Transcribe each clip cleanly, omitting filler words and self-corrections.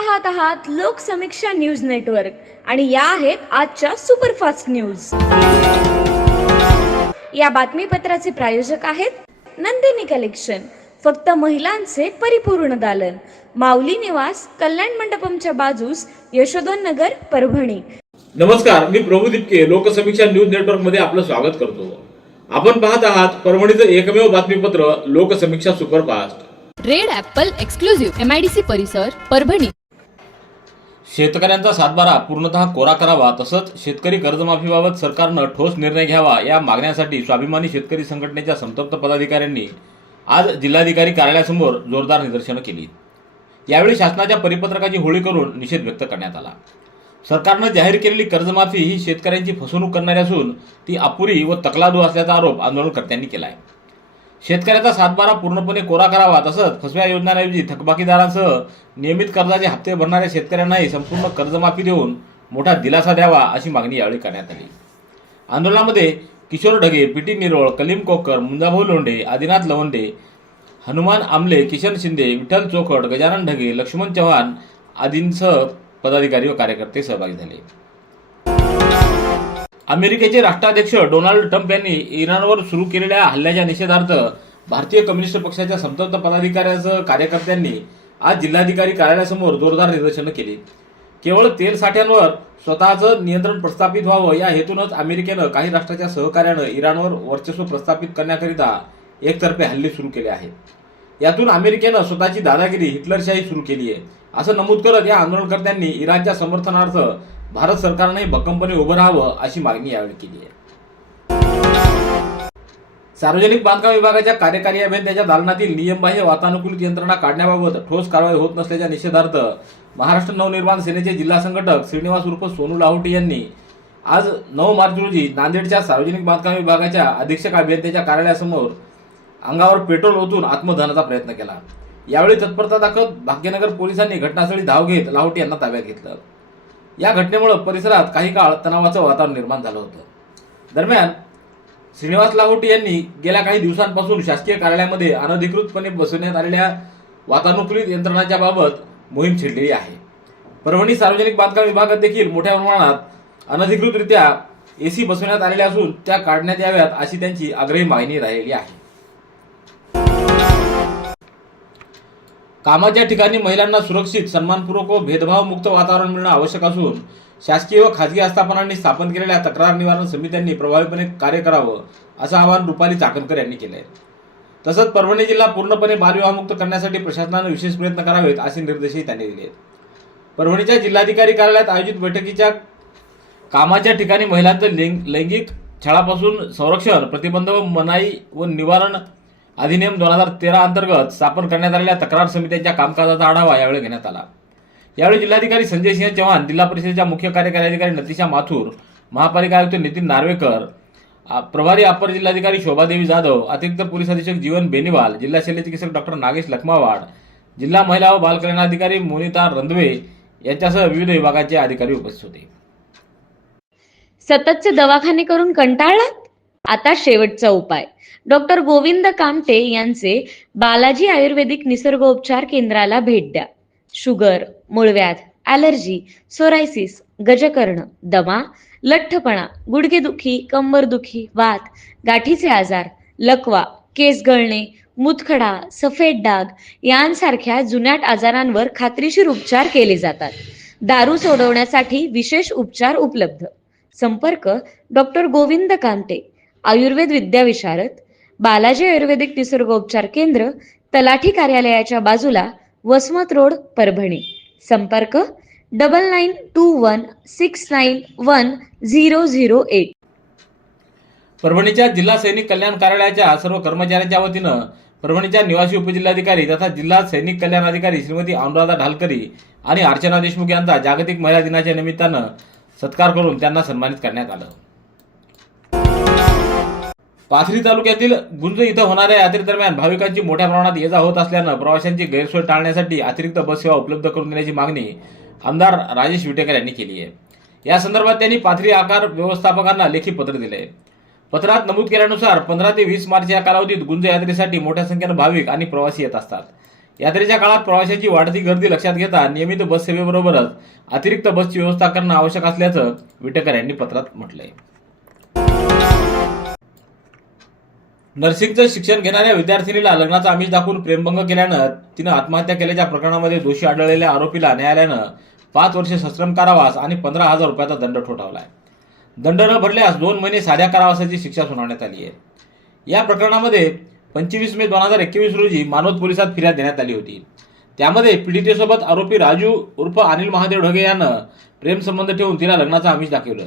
पाहत आहात Loksamiksha news network आणि या आहेत आजच्या सुपरफास्ट न्यूज। या बातमीपत्राचे प्रायोजक आहेत नंदिनी कलेक्शन, फक्त महिलांचे परिपूर्ण दालन, माऊली निवास, कल्याण मंडपमच्या बाजूस, यशोधन नगर, परभणी। नमस्कार, मी प्रभू दिपके लोकसमीक्षा न्यूज नेटवर्क मध्ये आपलं स्वागत करतो। आपण पाहत आहात परभणीचं एकमेव बातमीपत्र Loksamiksha superfast. Red Apple exclusive MIDC परिसर परभणी। शेतकऱ्यांचा सातबारा पूर्णतः कोरा करावा, तसंच शेतकरी कर्जमाफीबाबत सरकारनं ठोस निर्णय घ्यावा या मागण्यासाठी स्वाभिमानी शेतकरी संघटनेच्या संतप्त पदाधिकाऱ्यांनी आज जिल्हाधिकारी कार्यालयासमोर जोरदार निदर्शनं केली। यावेळी शासनाच्या परिपत्रकाची होळी करून निषेध व्यक्त करण्यात आला। सरकारनं जाहीर केलेली कर्जमाफी ही शेतकऱ्यांची फसवणूक करणारी असून ती अपुरी व तकलादू असल्याचा आरोप आंदोलनकर्त्यांनी केला आहे। शेतकऱ्याचा सातबारा पूर्णपणे कोरा करावा, तसंच फसव्या योजनांऐवजी थकबाकीदारांसह नियमित कर्जाचे हप्ते भरणाऱ्या शेतकऱ्यांनाही संपूर्ण कर्जमाफी देऊन मोठा दिलासा द्यावा अशी मागणी यावेळी करण्यात आली। आंदोलनामध्ये किशोर ढगे, पीटी निरोळ, कलीम कोकर, मुंजाभाऊ लोंढे, आदिनाथ लवंडे, हनुमान आमले, किशन शिंदे, विठ्ठल चोखड, गजानन ढगे, लक्ष्मण चव्हाण आदींसह पदाधिकारी व कार्यकर्ते सहभागी झाले। अमेरिकेचे राष्ट्राध्यक्ष डोनाल्ड ट्रम्प यांनी इराणवर सुरू केलेल्या हल्ल्याच्या निषेधार्थ भारतीय कम्युनिस्ट पक्षाच्या संतप्त पदाधिकाऱ्यांसह कार्यकर्त्यांनी आज जिल्हाधिकारी कार्यालयासमोर जोरदार निदर्शनं केली। केवळ तेल साठ्यांवर स्वतःचं नियंत्रण प्रस्थापित व्हावं या हेतूनच अमेरिकेनं काही राष्ट्राच्या सहकार्यानं इराणवर वर्चस्व प्रस्थापित करण्याकरिता एकतर्फे हल्ले सुरू केले आहेत। यातून अमेरिकेनं स्वतःची दादागिरी, हिटलरशाही सुरू केली आहे असं नमूद करत या आंदोलनकर्त्यांनी इराणच्या समर्थनार्थ भारत सरकारने भक्कमपणे उभं राहावं अशी मागणी यावेळी केली आहे। सार्वजनिक बांधकाम विभागाच्या कार्यकारी अभियंत्याच्या दालनातील नियमबाह्य वातानुकूलित यंत्रणा काढण्याबाबत ठोस कारवाई होत नसल्याच्या निषेधार्थ महाराष्ट्र नवनिर्माण सेनेचे जिल्हा संघटक श्रीनिवास उर्फ सोनू लाहोटी यांनी आज 9 मार्च रोजी नांदेडच्या सार्वजनिक बांधकाम विभागाच्या अधीक्षक अभियंत्याच्या कार्यालयासमोर अंगावर पेट्रोल ओतून आत्मदहनाचा प्रयत्न केला। यावेळी तत्परता दाखवत भाग्यनगर पोलिसांनी घटनास्थळी धाव घेत लाहोटी यांना ताब्यात घेतलं। या घटनेमुळे परिसरात काही काळ तणावाचं वातावरण निर्माण झालं होतं। दरम्यान श्रीनिवास लाहोटी यांनी गेल्या काही दिवसांपासून शासकीय कार्यालयामध्ये अनधिकृतपणे बसवण्यात आलेल्या वातानुकूलित यंत्रणाच्या बाबत मोहीम छेडलेली आहे। परभणी सार्वजनिक बांधकाम विभागात देखील मोठ्या प्रमाणात अनधिकृतरित्या AC बसवण्यात आलेल्या असून त्या काढण्यात याव्यात अशी त्यांची आग्रही मागणी राहिली आहे। कामाच्या ठिकाणी महिलांना सुरक्षित, सन्मानपूर्वक व भेदभावमुक्त वातावरण मिळणं आवश्यक असून शासकीय व खाजगी आस्थापनांनी स्थापन केलेल्या तक्रार निवारण समित्यांनी प्रभावीपणे कार्य करावं असं आवाहन रुपाली चाकणकर यांनी केलं आहे। तसंच परभणी जिल्हा पूर्णपणे बालविवाहमुक्त करण्यासाठी प्रशासनानं विशेष प्रयत्न करावेत असे निर्देशही त्यांनी दिले आहेत। परभणीच्या जिल्हाधिकारी कार्यालयात आयोजित बैठकीच्या कामाच्या ठिकाणी महिलांचं लैंगिक छळापासून संरक्षण, प्रतिबंध व मनाई व निवारण अधिनियम 2013 अंतर्गत स्थापन करण्यात आलेल्या तक्रार समित्यांच्या कामकाजाचा आढावा यावेळी घेण्यात आला। यावेळी जिल्हाधिकारी संजय सिंह चव्हाण, जिल्हा परिषदेच्या मुख्य कार्यकारी अधिकारी नतीशा माथुर, महापालिका आयुक्त नितीन नार्वेकर, प्रभारी अपर जिल्हाधिकारी शोभादेवी जाधव, अतिरिक्त पोलीस अधीक्षक जीवन बेनीवाल, जिल्हा शल्यचिकित्सक डॉक्टर नागेश लखमावाड, जिल्हा महिला व बाल कल्याण अधिकारी मोनिता रंधवे यांच्यासह विविध विभागाचे अधिकारी उपस्थित होते। सततचे दवाखाने करून कंटाळलात? आता शेवटचा उपाय। डॉक्टर गोविंद कामटे यांचे बालाजी आयुर्वेदिक निसर्गोपचार केंद्राला भेट द्या। शुगर, मूळव्याध, ॲलर्जी, सोरायसिस, गजकर्ण, दमा, लठ्ठपणा, गुडघेदुखी, कंबरदुखी, वात, गाठीचे आजार, लकवा, केस गळणे, मूतखडा, सफेद डाग यांसारख्या जुनाट आजारांवर खात्रीशीर उपचार केले जातात। दारू सोडवण्यासाठी विशेष उपचार उपलब्ध। संपर्क डॉक्टर गोविंद कामटे, आयुर्वेद विद्याविशारद, बालाजी आयुर्वेदिक निसर्गोपचार केंद्र, तलाठी कार्यालयाच्या बाजूला, वसमत रोड, परभणी। संपर्क 9921691008। परभणीच्या जिल्हा सैनिक कल्याण कार्यालयाच्या सर्व कर्मचाऱ्यांच्या वतीनं परभणीच्या निवासी उपजिल्हाधिकारी तथा जिल्हा सैनिक कल्याण अधिकारी श्रीमती अनुराधा ढालकरी आणि अर्चना देशमुख यांचा जागतिक महिला दिनाच्या निमित्तानं सत्कार करून त्यांना सन्मानित करण्यात आलं। पाथरी तालुक्यातील गुंज इथं होणाऱ्या यात्रेदरम्यान भाविकांची मोठ्या प्रमाणात ये जा होत असल्यानं प्रवाशांची गैरसोय टाळण्यासाठी अतिरिक्त बस सेवा उपलब्ध करून देण्याची मागणी आमदार राजेश विटेकर यांनी केली आहे। या संदर्भात त्यांनी पाथरी आकार व्यवस्थापकांना लेखी पत्र दिले। पत्रात नमूद केल्यानुसार 15 ते 20 मार्च या कालावधीत गुंज यात्रेसाठी मोठ्या संख्येनं भाविक आणि प्रवासी येत असतात। यात्रेच्या काळात प्रवाशांची वाढती गर्दी लक्षात घेता नियमित बस सेवेबरोबरच अतिरिक्त बसची व्यवस्था करणं आवश्यक असल्याचं विटेकर यांनी पत्रात म्हटलंय. नर्सिंगचं शिक्षण घेणाऱ्या विद्यार्थिनीला लग्नाचा आमिष दाखवून प्रेमभंग केल्यानं तिनं आत्महत्या केल्याच्या प्रकरणामध्ये दोषी आढळलेल्या आरोपीला न्यायालयानं 5 वर्षे सश्रम कारावास आणि 15,000 रुपयाचा दंड ठोठावलाय. दंड न भरल्यास 2 महिने साध्या कारावासाची शिक्षा सुनावण्यात आली आहे. या प्रकरणामध्ये 25 मे 2021 रोजी मानवत पोलिसात फिर्याद देण्यात आली होती. त्यामध्ये पीडितेसोबत आरोपी राजू उर्फ अनिल महादेव ढगे यानं प्रेमसंबंध ठेवून तिला लग्नाचं आमिष दाखवलं.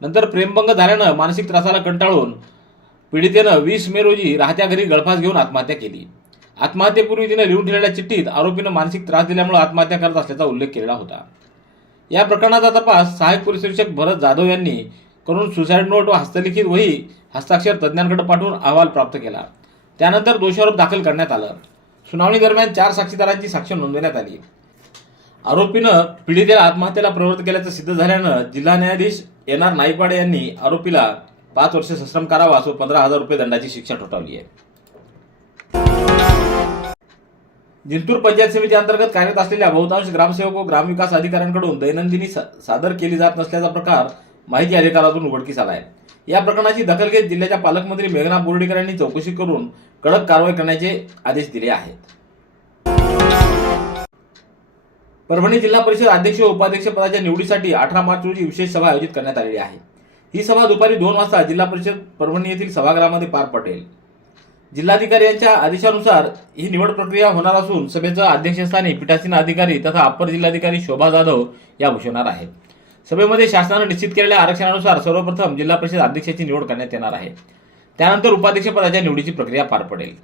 नंतर प्रेमभंग झाल्यानं मानसिक त्रासाला कंटाळून पीडितेनं 20 मे रोजी राहत्या घरी गळफास घेऊन आत्महत्या केली. आत्महत्येपूर्वी तिनं लिहून ठेवलेल्या चिठ्ठीत आरोपीनं मानसिक त्रास दिल्यामुळे आत्महत्या करत असल्याचा उल्लेख केलेला होता. या प्रकरणाचा तपास सहाय्यक पोलीस निरीक्षक भरत जाधव यांनी करून सुसाईड नोट व हस्तलिखित वही हस्ताक्षर तज्ज्ञांकडे पाठवून अहवाल प्राप्त केला. त्यानंतर दोषारोप दाखल करण्यात आलं. सुनावणी दरम्यान 4 साक्षीदारांची साक्ष नोंदवण्यात आली. आरोपीनं पीडितेला आत्महत्येला प्रवृत्त केल्याचं सिद्ध झाल्यानं जिल्हा न्यायाधीश NR नाईकवाडे यांनी आरोपीला 5 वर्षे सश्रम कारावास व 15,000 रुपये दंडाची शिक्षा ठोठावली आहे. जिंतूर पंचायत समिती अंतर्गत कार्यरत असलेल्या बहुतांश ग्रामसेवक व ग्रामविकास अधिकाऱ्यांकडून दैनंदिनी सादर केली जात नसल्याचा प्रकार माहिती अधिकारातून उघडकीस आला आहे. या प्रकरणाची दखल घेत जिल्ह्याच्या पालकमंत्री मेघना बोर्डीकर यांनी चौकशी करून कडक कारवाई करण्याचे आदेश दिले आहेत. परभणी जिल्हा परिषद अध्यक्ष व उपाध्यक्ष पदाच्या निवडीसाठी 18 मार्च रोजी विशेष सभा आयोजित करण्यात आलेली आहे. ही सभा दुपारी 2 वाजता जिल्हा परिषद परभणी येथील सभागृहामध्ये पार पडेल. जिल्हाधिकारी यांच्या आदेशानुसार ही निवड प्रक्रिया होणार असून सभेचं अध्यक्षस्थानी पीठासीन अधिकारी तथा अप्पर जिल्हाधिकारी शोभा जाधव या भूषवणार आहेत. सभेमध्ये शासनानं निश्चित केलेल्या आरक्षणानुसार सर्वप्रथम जिल्हा परिषद अध्यक्षाची निवड करण्यात येणार आहे. त्यानंतर उपाध्यक्ष पदाच्या निवडीची प्रक्रिया पार पडेल.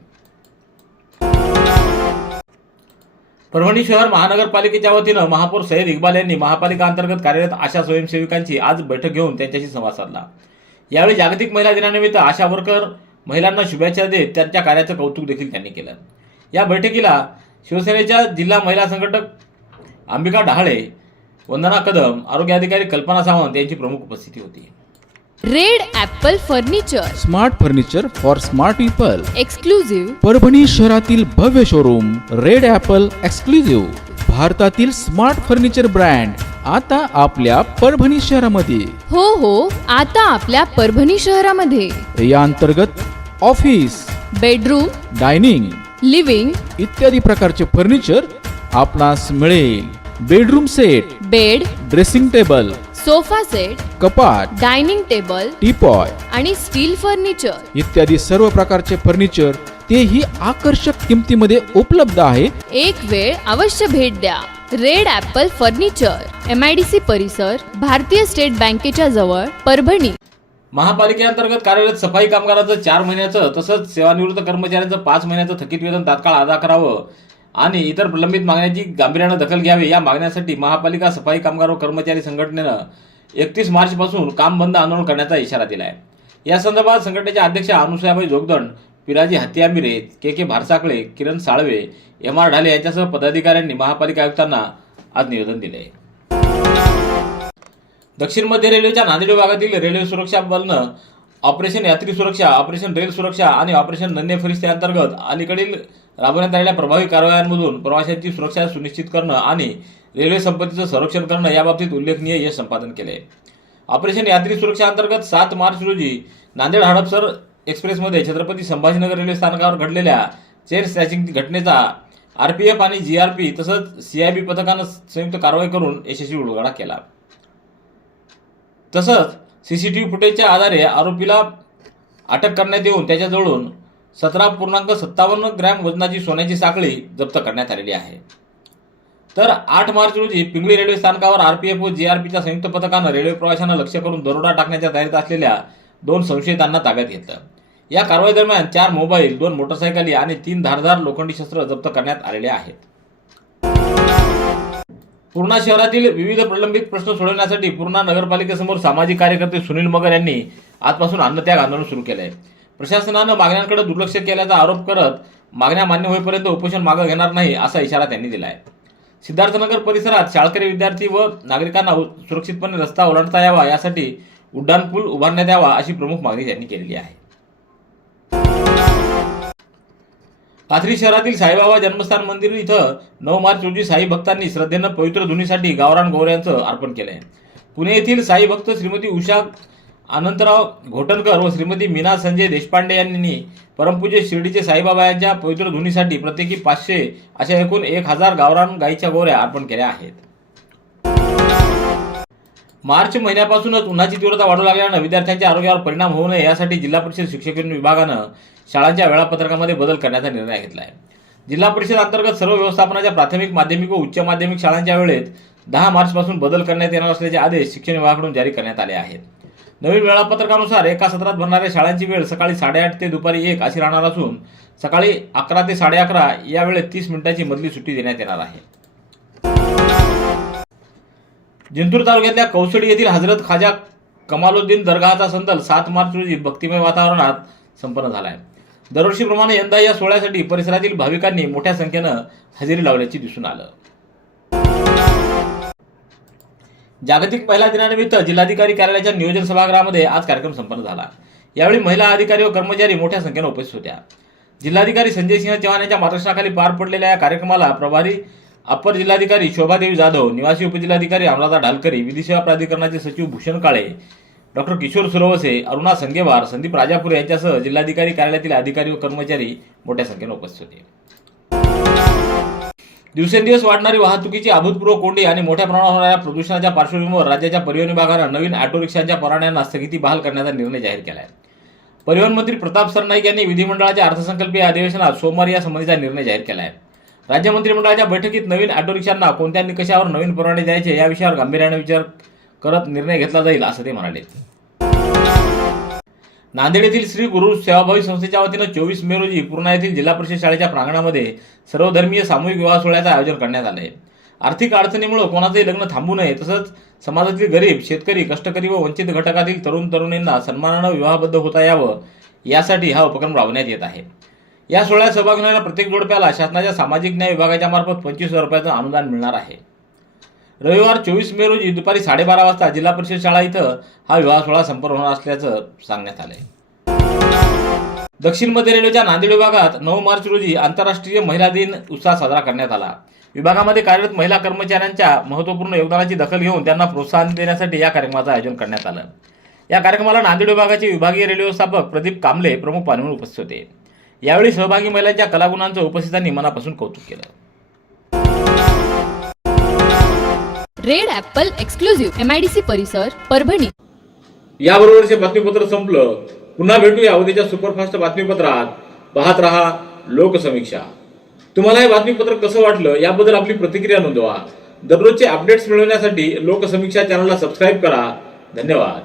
परभणी शहर महानगरपालिकेच्या वतीनं महापौर सय्यद इक्बाल यांनी महापालिका अंतर्गत कार्यरत आशा स्वयंसेविकांची आज बैठक घेऊन त्यांच्याशी संवाद साधला. यावेळी जागतिक महिला दिनानिमित्त आशा वर्कर महिलांना शुभेच्छा देत त्यांच्या कार्याचं कौतुक देखील त्यांनी केलं. या बैठकीला शिवसेनेच्या जिल्हा महिला संघटक अंबिका डहाळे, वंदना कदम, आरोग्य अधिकारी कल्पना सावंत यांची प्रमुख उपस्थिती होती. Red Apple furniture, smart furniture for smart people. Exclusive Parbhani शहरातील भव्य शोरूम रेड ॲपल एक्सक्लुझिव्ह, भारतातील स्मार्ट फर्निचर ब्रँड आता आपल्या परभणी शहरामध्ये. हो आता आपल्या परभणी शहरामध्ये. या अंतर्गत ऑफिस, बेडरूम, डायनिंग, लिव्हिंग इत्यादी प्रकारचे फर्निचर आपणास मिळेल. Bedroom set, bed, dressing table, sofa set, कपाट, डायनिंग टेबल टीपॉय आणि स्टील फर्निचर इत्यादी सर्व प्रकारचे फर्निचर तेही आकर्षक किमतीमध्ये उपलब्ध आहे. एक वेळ अवश्य भेट द्या. रेड ॲपल फर्निचर, MIDC परिसर, भारतीय स्टेट बँकेच्या जवळ, परभणी. महापालिकेअंतर्गत कार्यरत सफाई कामगारांचं 4 महिन्याचं तसंच सेवानिवृत्त कर्मचाऱ्यांचं 5 महिन्याचं थकीत वेतन तात्काळ अदा करावं आणि इतर प्रलंबित मागण्यांची गांभीर्यानं दखल घ्यावी. या मागण्यासाठी महापालिका सफाई कामगार व कर्मचारी संघटनेनं 31 मार्चपासून काम बंद आंदोलन करण्याचा इशारा दिला आहे. या संदर्भात संघटनेच्या अध्यक्षा अनुसयाबाई जोगदंड, पिराजी हत्यामिरे, KK भारसाकळे, किरण साळवे, MR ढाले यांच्यासह पदाधिकाऱ्यांनी महापालिका आयुक्तांना आज निवेदन दिले आहे. दक्षिण मध्य रेल्वेच्या नांदेड विभागातील रेल्वे सुरक्षा बलनं ऑपरेशन यात्री सुरक्षा, ऑपरेशन रेल सुरक्षा आणि ऑपरेशन नन्हे फरिश्ते अंतर्गत अलीकडील राबवण्यात आलेल्या प्रभावी कारवायांमधून प्रवाशांची सुरक्षा सुनिश्चित करणं आणि रेल्वे संपत्तीचं संरक्षण करणं याबाबतीत उल्लेखनीय यश संपादन केले. ऑपरेशन यात्री सुरक्षा अंतर्गत 7 मार्च रोजी नांदेड हडपसर एक्सप्रेसमध्ये छत्रपती संभाजीनगर रेल्वे स्थानकावर घडलेल्या चेन स्नॅचिंग घटनेचा RPF आणि GRP तसंच CIB पथकानं संयुक्त कारवाई करून यशस्वी उलगडा केला. तसंच CCTV फुटेजच्या आधारे आरोपीला अटक करण्यात येऊन त्याच्याजवळून 17.57 ग्रॅम वजनाची सोन्याची साखळी जप्त करण्यात आलेली आहे. तर 8 मार्च रोजी पिंगळी रेल्वे स्थानकावर RPF व GRPच्या संयुक्त पथकानं रेल्वे प्रवाशांना लक्ष्य करून दरोडा टाकण्याच्या तयारीत असलेल्या 2 संशयितांना ताब्यात घेतलं. या कारवाई दरम्यान 4 मोबाईल, 2 मोटरसायकली आणि 3 धारदार लोखंडी शस्त्र जप्त करण्यात आलेले आहेत. पूर्णा शहरातील विविध प्रलंबित प्रश्न सोडवण्यासाठी पूर्णा नगरपालिकेसमोर सामाजिक कार्यकर्ते सुनील मगर यांनी आजपासून अन्नत्याग आंदोलन सुरू केले आहे. प्रशासनानं मागण्यांकडे दुर्लक्ष केल्याचा आरोप करत मागण्या मान्य होईपर्यंत उपोषण मागे घेणार नाही असा इशारा त्यांनी दिला आहे. सिद्धार्थनगर परिसरात शाळकरी विद्यार्थी व नागरिकांना सुरक्षितपणे रस्ता ओलांडता यावा यासाठी उड्डाणपूल उभारण्यात यावा अशी प्रमुख मागणी त्यांनी केलेली आहे. पाथरी शहरातील साईबाबा जन्मस्थान मंदिर इथं 9 मार्च रोजी साई भक्तांनी श्रद्धेनं पवित्र धुनीसाठी गावरान गौऱ्यांचं अर्पण केलंय. पुणे येथील साई भक्त श्रीमती उषा अनंतराव घोटणकर व श्रीमती मीना संजय देशपांडे यांनी परमपूज्य शिर्डीचे साईबाबा यांच्या पवित्र धुनीसाठी प्रत्येकी 500 अशा एकूण 1000 गावरान गाईच्या गोऱ्या अर्पण केल्या आहेत. मार्च महिन्यापासूनच उन्हाची तीव्रता वाढू लागल्यानं विद्यार्थ्यांच्या आरोग्यावर परिणाम होऊ नये यासाठी जिल्हा परिषद शिक्षक विभागानं शाळांच्या वेळापत्रकामध्ये बदल करण्याचा निर्णय घेतला आहे. जिल्हा परिषद अंतर्गत सर्व व्यवस्थापनाच्या प्राथमिक, माध्यमिक व उच्च माध्यमिक शाळांच्या वेळेत 10 मार्चपासून बदल करण्यात येणार असल्याचे आदेश शिक्षण विभागाकडून जारी करण्यात आले आहेत. नवीन वेळापत्रकानुसार एका सत्रात भरणाऱ्या शाळांची वेळ सकाळी 8:30 ते दुपारी 1 अशी राहणार असून सकाळी 11 ते 11:30 या वेळेत 30 मिनिटांची मधली सुट्टी देण्यात येणार आहे. जिंतूर तालुक्यातल्या कौसडी येथील हजरत खाजा कमालुद्दीन दरगाहचा संदल 7 मार्च रोजी भक्तिमय वातावरणात संपन्न झाला आहे. दरवर्षीप्रमाणे यंदा या सोहळ्यासाठी परिसरातील भाविकांनी मोठ्या संख्येनं हजेरी लावल्याची दिसून आलं. जागतिक महिला दिनानिमित्त जिल्हाधिकारी कार्यालयाच्या नियोजन सभागृहामध्ये आज कार्यक्रम संपन्न झाला. यावेळी महिला अधिकारी व कर्मचारी मोठ्या संख्येने उपस्थित होत्या. जिल्हाधिकारी संजय सिंह चव्हाण यांच्या मार्गदर्शनाखाली पार पडलेल्या या कार्यक्रमाला प्रभारी अपर जिल्हाधिकारी शोभादेवी जाधव, निवासी उपजिल्हाधिकारी अनुराधा ढालकरी, विधी सेवा प्राधिकरणाचे सचिव भूषण काळे, डॉक्टर किशोर सुरवसे, अरुणा संगेवार, संदीप राजापूर यांच्यासह जिल्हाधिकारी कार्यालयातील अधिकारी व कर्मचारी मोठ्या संख्येने उपस्थित होते. दिवसेंदिवस वाढणारी वाहतुकीची अभूतपूर्व कोंडी आणि मोठ्या प्रमाणावर होणाऱ्या प्रदूषणाच्या पार्श्वभूमीवर राज्याच्या परिवहन विभागानं नवीन ऑटो रिक्षांच्या परवान्यांना स्थगिती बहाल करण्याचा निर्णय जाहीर केला आहे. परिवहन मंत्री प्रताप सरनाईक यांनी विधिमंडळाच्या अर्थसंकल्पीय अधिवेशनात सोमवारी या संबंधीचा निर्णय जाहीर केला आहे. राज्य मंत्रिमंडळाच्या बैठकीत नवीन ऑटो रिक्षांना कोणत्या निकषावर नवीन परवाने द्यायचे या विषयावर गांभीर्याने विचार करत निर्णय घेतला जाईल असं ते म्हणाले. नांदेड येथील श्री गुरु सेवाभावी संस्थेच्या वतीनं 24 मे रोजी पूर्णा येथील जिल्हा परिषद शाळेच्या प्रांगणामध्ये सर्वधर्मीय सामूहिक विवाह सोहळ्याचं आयोजन करण्यात आलं आहे. आर्थिक अडचणीमुळे कोणाचंही लग्न थांबू नये, तसंच समाजातील गरीब, शेतकरी, कष्टकरी व वंचित घटकातील तरुण तरुणींना सन्मानानं विवाहबद्ध होता यावं यासाठी हा उपक्रम राबवण्यात येत आहे. या सोहळ्यात सहभागी होणाऱ्या प्रत्येक जोडप्याला शासनाच्या सामाजिक न्याय विभागाच्या मार्फत 25,000 रुपयाचं अनुदान मिळणार आहे. रविवार 24 मे रोजी दुपारी 12:30 वाजता जिल्हा परिषद शाळा इथं हा विवाह सोहळा संपन्न होणार असल्याचं सांगण्यात आलंय. दक्षिण मध्य रेल्वेच्या नांदेड विभागात 9 मार्च रोजी आंतरराष्ट्रीय महिला दिन उत्साह साजरा करण्यात आला. विभागामध्ये कार्यरत महिला कर्मचाऱ्यांच्या महत्त्वपूर्ण योगदानाची दखल घेऊन त्यांना प्रोत्साहन देण्यासाठी या कार्यक्रमाचं आयोजन करण्यात आलं. या कार्यक्रमाला नांदेड विभागाचे विभागीय रेल्वे व्यवस्थापक प्रदीप कांबळे प्रमुख पाहुणे म्हणून उपस्थित होते. यावेळी सहभागी महिलांच्या कलागुणांचं उपस्थितांनी मनापासून कौतुक केलं. रेड ॲपल एक्सक्लुझिव्ह MIDC परिसर परभणी. याबरोबरचे बातमीपत्र संपलं. पुन्हा भेटूया उद्याच्या सुपरफास्ट बातमीपत्रात. पाहत रहा लोकसमीक्षा. तुम्हाला हे बातमीपत्र कसं वाटलं याबद्दल आपली प्रतिक्रिया नोंदवा. दररोजचे अपडेट्स मिळवण्यासाठी लोकसमीक्षा चॅनलला सबस्क्राईब करा. धन्यवाद.